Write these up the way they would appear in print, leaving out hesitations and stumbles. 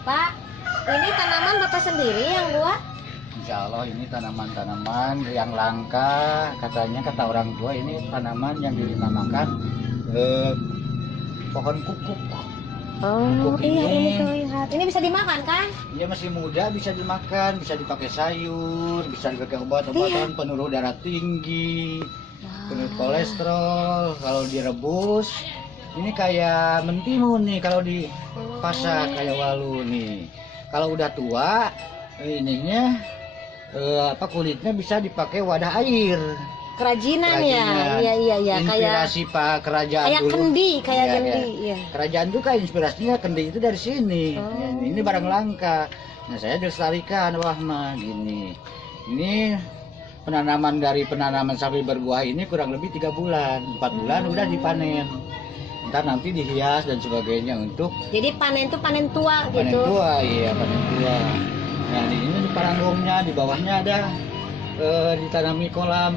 Pak, ini tanaman Bapak sendiri yang buat? Insya Allah ini tanaman-tanaman yang langka, katanya kata orang tua ini tanaman yang dinamakan pohon kukuk. Oh Kukuk iya, ini ini terlihat. Ini bisa dimakan kan? dia masih muda, bisa dimakan, bisa dipakai sayur, bisa dipakai obat-obatan penurun darah tinggi, penurun kolesterol. Kalau direbus, ini kayak mentimun nih kalau dipasak kayak walu nih. Kalau udah tua, ininya kulitnya bisa dipakai wadah air. Kerajinan ya, iya. Inspirasi Pak kerajaan kayak dulu. kendi, kayak Iya, kendi. iya. Iya. Kerajaan itu kan inspirasinya kendi itu dari sini. Oh. Ya, ini barang langka. Nah saya dilestarikan wah mah gini. Ini penanaman sampai berbuah ini kurang lebih 3 bulan, 4 bulan udah dipanen. Ntar nanti dihias dan sebagainya untuk Jadi panen tuh panen tua panen gitu. tua, iya panen tua. Nah ini di paranggungnya, di bawahnya ada ditanami kolam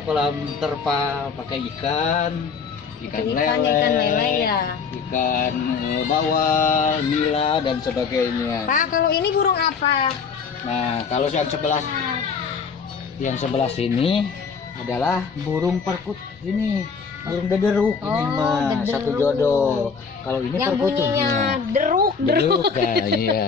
terpal pakai ikan lele ya. ikan bawal, nila dan sebagainya. Pak, kalau ini burung apa? Nah kalau yang sebelah sini adalah burung perkut, ini burung dederuk ini mah dederuk. satu jodoh. Kalau ini Yang perkutnya bunyinya deruk. ya, iya.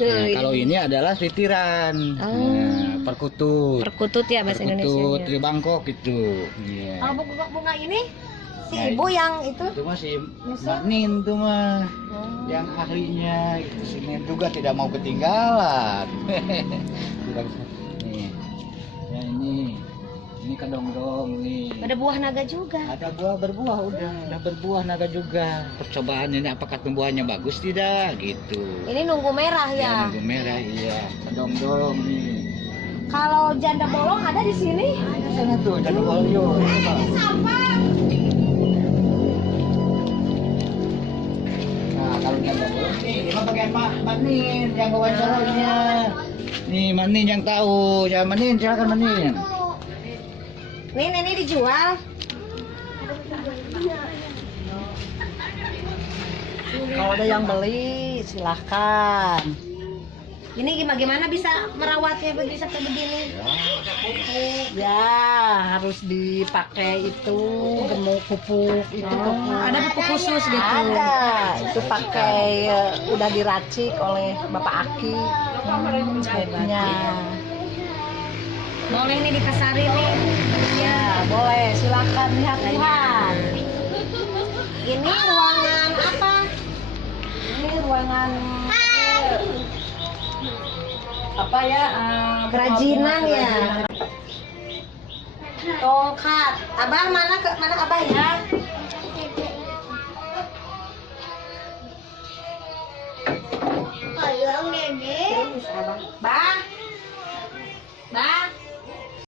Nah, kalau ini adalah titiran. Nah, Perkutut ya bahasa perkutut Indonesia. di Bangkok itu. Iya. Kalau bunga ini si Nah, ibu yang itu. Itu mah si Mbak Nin tuh mah yang ahlinya itu si Nin juga tidak mau ketinggalan. Nih. Ya ini kedong-dong nih. Ada buah naga juga. Ada berbuah udah berbuah naga juga. Percobaan ini apakah tumbuhannya bagus tidak gitu. Ini nunggu merah ya. Nunggu merah iya. Kedong-dong nih. Kalau janda bolong ada di sini. Di sana tuh janda bolong. Nah, kalau janda bolong nih, ini mah bagian Mbak Nin yang wawancaranya. Nih, Mbak Nin yang tahu. Ya, Mbak Nin, silakan Mbak Nin. Nih, ini dijual. Kalau ada yang beli, silahkan. Ini gimana bisa merawatnya bisa kayak begini? Ya, harus dipakai itu gemuk pupuk itu. Ada pupuk khusus gitu. Ada. Itu pakai udah diracik oleh Bapak Aki. Pupuknya. Boleh nih dipasarin nih. Ya, boleh. Silakan lihat-lihat. Ini ruangan apa? Ini ruangan apa ya? Kerajinan ya. Tongkat. Abah mana Abah ya? Tolong Dede. Bah.